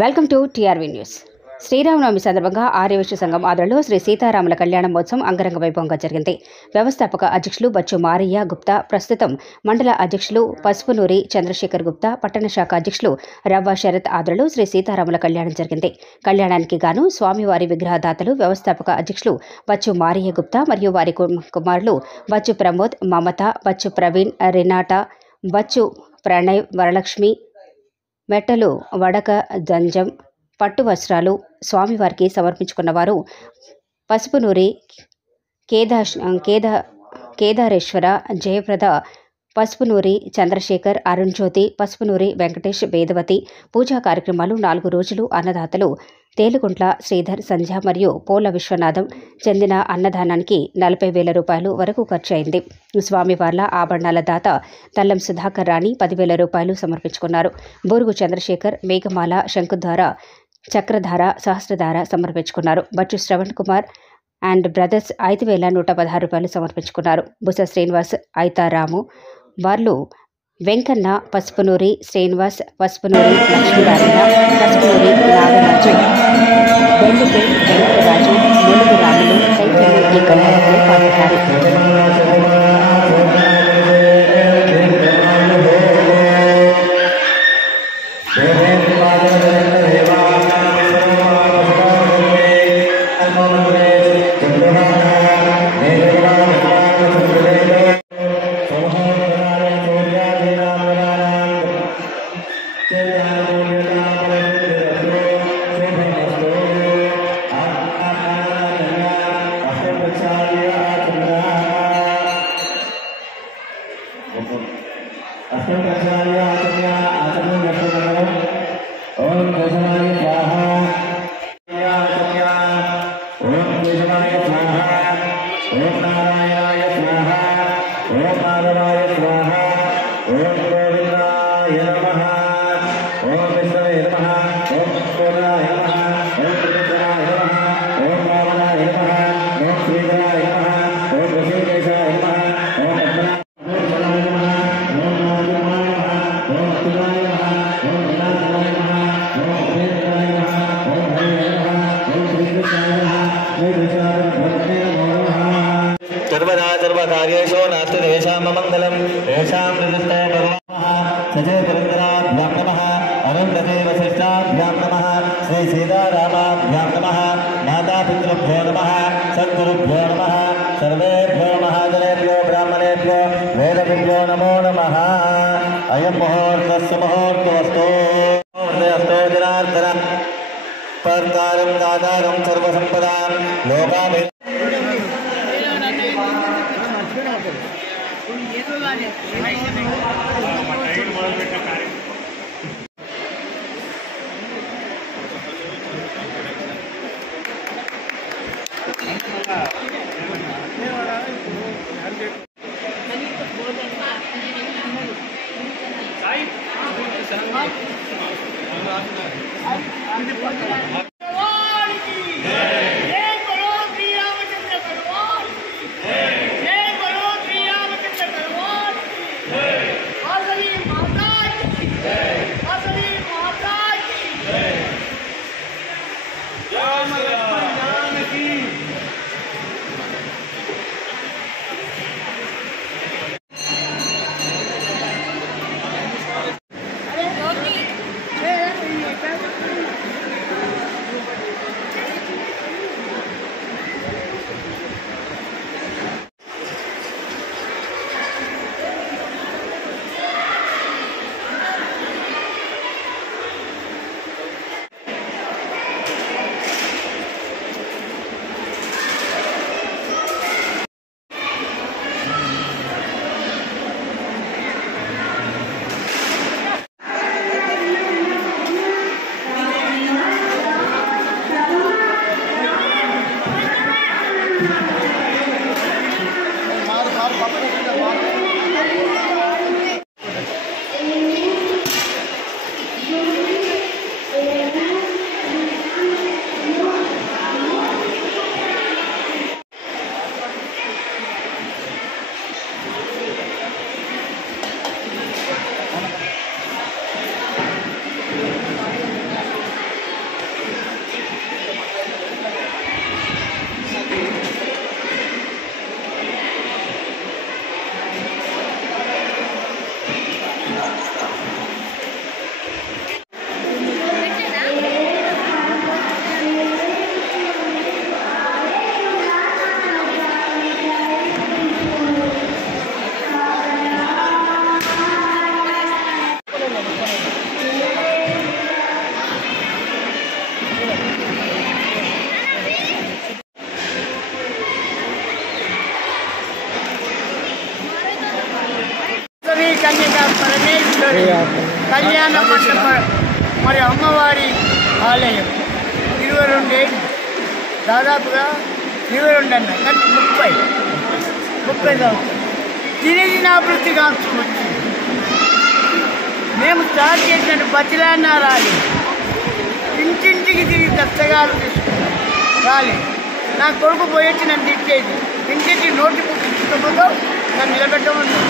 Welcome to TRV news. Sriramanavami సందర్భంగా ఆర్యవైశ్య సంఘం ఆధ్వర్యంలో శ్రీ సీతారాముల కళ్యాణ మహోత్సవం అంగరంగ వైభవంగా జరిగింది. వ్యవస్థాపక అధ్యక్షులు బచ్చు మారయ్య గుప్తా, ప్రస్తుతం మండల అధ్యక్షులు పసుపునూరి చంద్రశేఖర్ గుప్తా, పట్టణ శాఖ అధ్యక్షులు రవ్వ శరత్ ఆధ్వర్యంలో శ్రీ సీతారాముల కళ్యాణం జరిగింది. కళ్యాణానికి గాను స్వామివారి విగ్రహదాతలు వ్యవస్థాపక అధ్యక్షులు బచ్చు మారయ్య గుప్తా మరియు వారి కుమారులు బచ్చు ప్రమోద్, మమత, బచ్చు ప్రవీణ్, రినాటా, బచ్చు ప్రణయ్, వరలక్ష్మి మెట్టలు, వడక జంజం, పట్టు వస్త్రాలు స్వామివారికి సమర్పించుకున్న వారు పసుపునూరి కేదారేశ్వర, జయప్రద, పసుపునూరి చంద్రశేఖర్, అరుణ్ జ్యోతి, పసుపునూరి వెంకటేష్, వేదవతి. పూజా కార్యక్రమాలు 4 రోజులు. అన్నదాతలు తేలుకుంట్ల శ్రీధర్, సంధ్య మరియు పోల విశ్వనాథం చెందిన అన్నదానానికి 40,000 రూపాయలు వరకు ఖర్చు అయింది. స్వామివార్ల ఆభరణాల దాత తల్లం సుధాకర్ రాణి 10,000 రూపాయలు సమర్పించుకున్నారు. బూరుగు చంద్రశేఖర్ మేఘమాల, శంకుధార, చక్రధార, సహస్రధార సమర్పించుకున్నారు. బచ్చు శ్రవణ్ కుమార్ అండ్ బ్రదర్స్ 5,116 రూపాయలు సమర్పించుకున్నారు. బుస శ్రీనివాస్, ఐతారాము, వార్లు వెంకన్న, పసుపునూరి శ్రీనివాస్, పసుపునూరి లక్ష్మీనారాయణ, పసుపునూరి నాగరాజు, వెల్లిపే వెంకటరాజు, ములుగు రాములు తదితరులు ఈ కళ్యాణంలో పాల్గొన్నారు. सर्वदा सर्वकार्येषु नास्ति देशां मङ्गलं येषां हृदस्ते नमः सजय पुरन्दराभ्यां नमः अनन्तदेव वसिष्ठाभ्यां नमः श्री सीतारामाभ्यां नमः मातापितृभ्यो नमः सद्गुरुभ्यो नमः सर्वेभ्यो महाजनेभ्यो ब्राह्मणेभ्यो वेदविभ्यो नमो नमः अयं मुहूर्तस्य मुहूर्तोऽस्तु हृदयस्थो जनार्दन पर्कारं दातारं सर्वसम्पदां लोकामि చివరి కళ్యాణ మండప మరి అమ్మవారి ఆలయం 22 ఏళ్ళు, దాదాపుగా 22 అన్న కానీ 30 సంవత్సరాలు దినదినాభివృద్ధి కాల్చుకోవచ్చు. మేము స్టార్ట్ చేసిన బతిలాన్న రాలి ఇంటింటికి తిరిగి దస్తగాలు తీసుకున్నాం రాలి. నా కొడుకు పోయొచ్చి నన్ను తిట్టేది, ఇంటింటి నోటి పుస్తకంతో నన్ను నిలబెట్టమన్నా.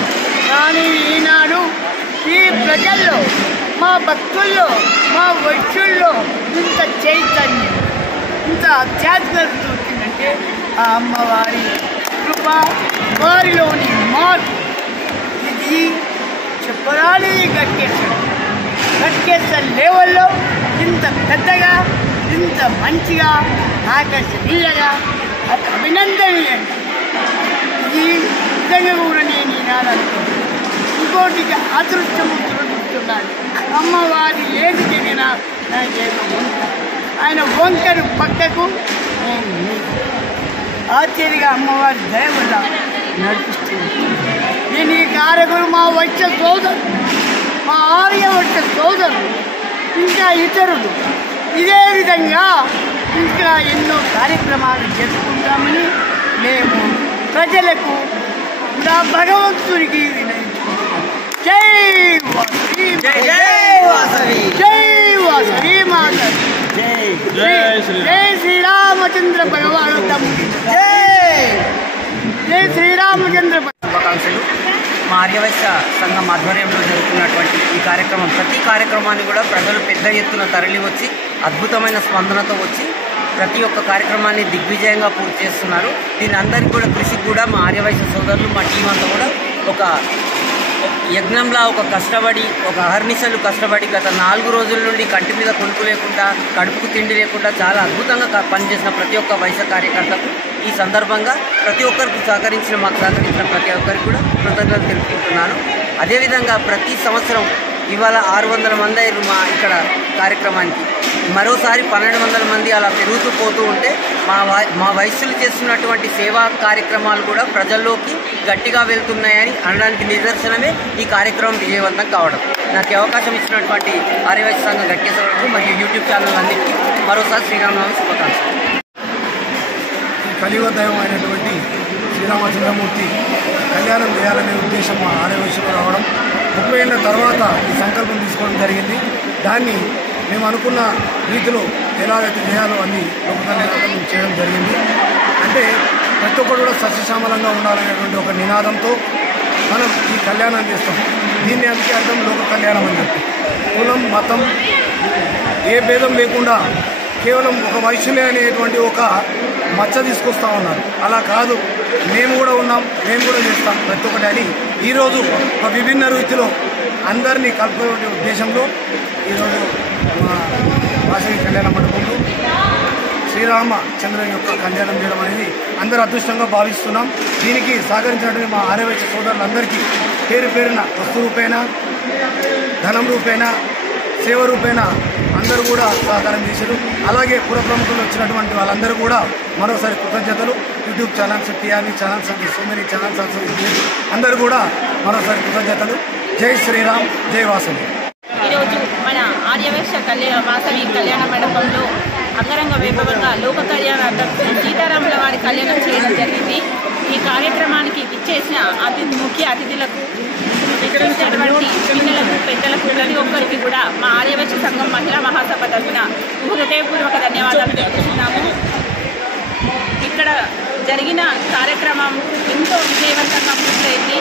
కానీ ఈనాడు ఈ ప్రజల్లో, మా భక్తుల్లో, మా వైద్యుల్లో ఇంత చైతన్యం, ఇంత ఆధ్యాత్మికత వచ్చిందంటే ఆ అమ్మవారి కృప, వారిలోని మార్పు. ఇది చెప్పరాని గట్కేశ్వర లెవెల్లో ఇంత పెద్దగా, ఇంత మంచిగా, ఆకర్షణీయంగా, అభినందనీయంగా ఇది నిజంగా కూడా నేను ఈనాడనుకోను. ఇంకోటికి అదృష్టము దురదృష్టున్నాను. అమ్మవారి ఏది జరిగినా నాకేమో వంక, ఆయన వంకను పక్కకు ఆశ్చర్యగా అమ్మవారి దయ వల్ల నడిపిస్తుంది. నేను ఈ కారకులు మా వచ్చే సోదరు, మా ఆర్య వచ్చే సోదరు, ఇంకా ఇతరులు ఇదే విధంగా ఇంకా ఎన్నో కార్యక్రమాలు జరుపుకుంటామని మేము ప్రజలకు నా భగవంతునికి వినయించుకుంటున్నాం. జై వాసవి, జై వాసవి, జై వాసవి మాతవి, జై శ్రీరామచంద్ర భగవాను తమ్ముడి, జై శ్రీరామచంద్ర. శుభాకాంక్షలు. మా ఆర్యవైశ్య సంఘం ఆధ్వర్యంలో జరుగుతున్నటువంటి ఈ కార్యక్రమం, ప్రతి కార్యక్రమాన్ని కూడా ప్రజలు పెద్ద ఎత్తున తరలి వచ్చి అద్భుతమైన స్పందనతో వచ్చి ప్రతి ఒక్క కార్యక్రమాన్ని దిగ్విజయంగా పూర్తి చేస్తున్నారు. దీని అందరికీ కూడా కృషి కూడా మా ఆర్యవైశ్య సోదరులు, మా టీం అంతా కూడా ఒక యజ్ఞంలా ఒక కష్టపడి, ఒక అహర్నిశలు కష్టపడి గత 4 రోజుల నుండి కంటి మీద కొనుక్కు లేకుండా, కడుపుకు తిండి లేకుండా చాలా అద్భుతంగా పనిచేసిన ప్రతి ఒక్క వైశ్య కార్యకర్తకు ఈ సందర్భంగా ప్రతి ఒక్కరికి మాకు సహకరించిన ప్రతి ఒక్కరికి కూడా కృతజ్ఞతలు తెలుపుకుంటున్నాను. అదేవిధంగా ప్రతి సంవత్సరం ఇవాళ 600 మంది అయ్యారు మా ఇక్కడ కార్యక్రమానికి. మరోసారి 1200 మంది అలా పెరుగుతూ పోతూ ఉంటే మా వైశ్యులు చేస్తున్నటువంటి సేవా కార్యక్రమాలు కూడా ప్రజల్లోకి గట్టిగా వెళ్తున్నాయని అనడానికి నిదర్శనమే ఈ కార్యక్రమం విజయవంతం కావడం. నాకు అవకాశం ఇచ్చినటువంటి ఆర్యవైశ్య సంఘ గట్కేశ్వరకు మరియు యూట్యూబ్ ఛానల్ అన్నింటికీ మరోసారి శ్రీరామనవమి శుభాకాంక్షలు. కలియుగ దైవం అయినటువంటి శ్రీరామచంద్రమూర్తి కళ్యాణం చేయాలనే ఉద్దేశం మా ఆర్యవైశ్యులు రావడం, 30 ఏళ్ళ తర్వాత ఈ సంకల్పం తీసుకోవడం జరిగింది. దాన్ని మేము అనుకున్న రీతిలో ఎలాగైతే చేయాలో అన్ని లోక కళ్యాణం మేము చేయడం జరిగింది. అంటే ప్రతి ఒక్కరు కూడా సస్యశ్యామలంగా ఉండాలనేటువంటి ఒక నినాదంతో మనం ఈ కళ్యాణం చేస్తాం. దీన్ని అందుకే అర్థం లోక కళ్యాణం అని చెప్పి. కులం, మతం ఏ భేదం లేకుండా కేవలం ఒక వైశ్యులే అనేటువంటి ఒక మచ్చ తీసుకొస్తూ ఉన్నారు. అలా కాదు, మేము కూడా ఉన్నాం, మేము కూడా చేస్తాం ప్రతి ఒక్కటి అని ఈరోజు ఒక విభిన్న రీతిలో అందరినీ కలుపుకునే ఉద్దేశంలో ఈరోజు మా వాసవి కళ్యాణ మండపంలో శ్రీరామచంద్రుని యొక్క కళ్యాణం చేయడం అనేది అందరూ అదృష్టంగా భావిస్తున్నాం. దీనికి సహకరించినటువంటి మా ఆర్యవైశ్య సోదరులందరికీ పేరు పేరున వస్తు రూపేణ, ధనం రూపేణ, సేవ రూపేణ అందరూ కూడా సహకారం చేశారు. అలాగే పుర ప్రముఖులు వచ్చినటువంటి వాళ్ళందరూ కూడా మరోసారి కృతజ్ఞతలు. YouTube channels, TRV channels, so many channels అందరూ కూడా మరోసారి కృతజ్ఞతలు. జై శ్రీరామ్, జై వాసవి. ఈరోజు మన ఆర్యవైశ్య వాసవి కళ్యాణ మండపంలో అంగరంగ వైభవంగా లోక కళ్యాణార్థం సీతారాముల వారి కళ్యాణం చేయడం జరిగింది. ఈ కార్యక్రమానికి ఇచ్చేసిన ముఖ్య అతిథులకు, ఇచ్చినటువంటి పిల్లలకు, పెద్దలకు, ప్రతి ఒక్కరికి కూడా మా ఆర్యవైశ్య సంఘం మహిళా మహాసభ తరఫున హృదయపూర్వక ధన్యవాదాలు తెలుపుతున్నాము. ఇక్కడ జరిగిన కార్యక్రమం ఎంతో విజయవంతంగా పూర్తయింది.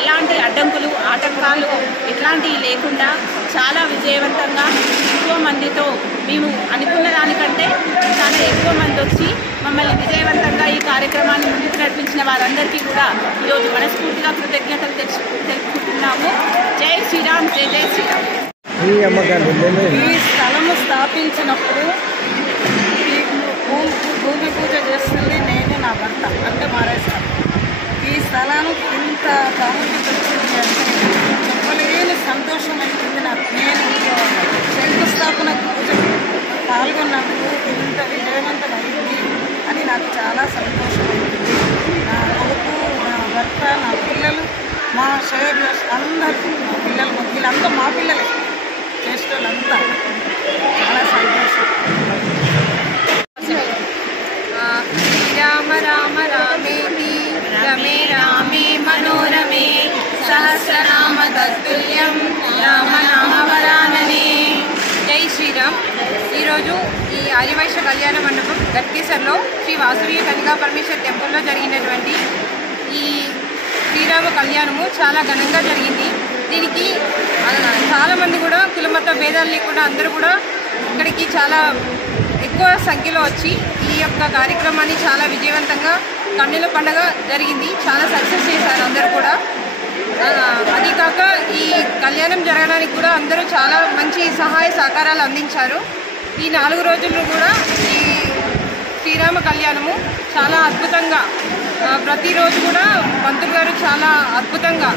ఎలాంటి అడ్డంకులు, ఆటంకాలు ఇట్లాంటివి లేకుండా చాలా విజయవంతంగా ఎక్కువ మందితో, మేము అనుకున్న దానికంటే చాలా ఎక్కువ మంది వచ్చి మమ్మల్ని విజయవంతంగా ఈ కార్యక్రమాన్ని ముందుకు నడిపించిన వారందరికీ కూడా ఈరోజు మనస్ఫూర్తిగా కృతజ్ఞతలు తెలుపుకుంటున్నాము. జై శ్రీరామ్, జై జై శ్రీరామ్. ఈ స్థలము స్థాపించినప్పుడు భూమి పూజ చేస్తుంది నేను, నా భర్త అంటే మారేస్తాను. ఈ స్థలానికి ఇంత ప్రాముఖ్యత వచ్చింది అంటే చెప్పలేని సంతోషం అనిపింది నాకు. నేను శంకుస్థాపన పూజకు పాల్గొన్నప్పుడు ఇంత విజయవంతమైంది అని నాకు చాలా సంతోషం అనిపింది. నా కొడుకు, నా భర్త, నా పిల్లలు, మా షేర్ అందరూ, మా పిల్లలు వీళ్ళంతా తత్తుల్యం రామనామవరాననే. జై శ్రీరామ్. ఈరోజు ఈ ఆర్యవైశ్య కళ్యాణ మండపం గట్కేసర్లో శ్రీ వాసవి కన్యకా పరమేశ్వర్ టెంపుల్లో జరిగినటువంటి ఈ శ్రీరామ కళ్యాణము చాలా ఘనంగా జరిగింది. దీనికి చాలామంది కూడా కులమత భేదాలు లేకుండా అందరూ కూడా ఇక్కడికి చాలా ఎక్కువ సంఖ్యలో వచ్చి ఈ యొక్క కార్యక్రమాన్ని చాలా విజయవంతంగా కన్నుల పండుగ జరిగింది. చాలా సక్సెస్ చేశారు అందరూ కూడా. అది కాక ఈ కళ్యాణం జరగడానికి కూడా అందరూ చాలా మంచి సహాయ సహకారాలు అందించారు. ఈ 4 రోజులు కూడా ఈ శ్రీరామ కళ్యాణము చాలా అద్భుతంగా ప్రతిరోజు కూడా పంతులు గారు చాలా అద్భుతంగా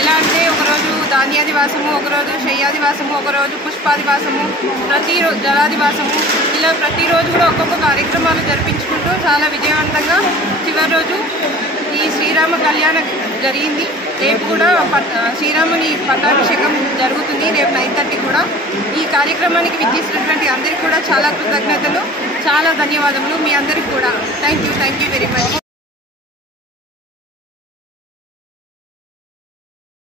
ఎలా అంటే ఒకరోజు ధాన్యాదివాసము, ఒకరోజు శయ్యాదివాసము, ఒకరోజు పుష్పాదివాసము, ప్రతిరోజు జలాదివాసము, ఇలా ప్రతిరోజు కూడా ఒక్కొక్క కార్యక్రమాలు జరిపించుకుంటూ చాలా విజయవంతంగా చివరి రోజు ఈ శ్రీరామ కళ్యాణం జరిగింది. రేపు కూడా శ్రీరాముని పట్టాభిషేకం జరుగుతుంది రేపు 9:30 కూడా. ఈ కార్యక్రమానికి విచ్చేసినటువంటి అందరికీ కూడా చాలా కృతజ్ఞతలు, చాలా ధన్యవాదములు మీ అందరికీ కూడా. Thank you very much.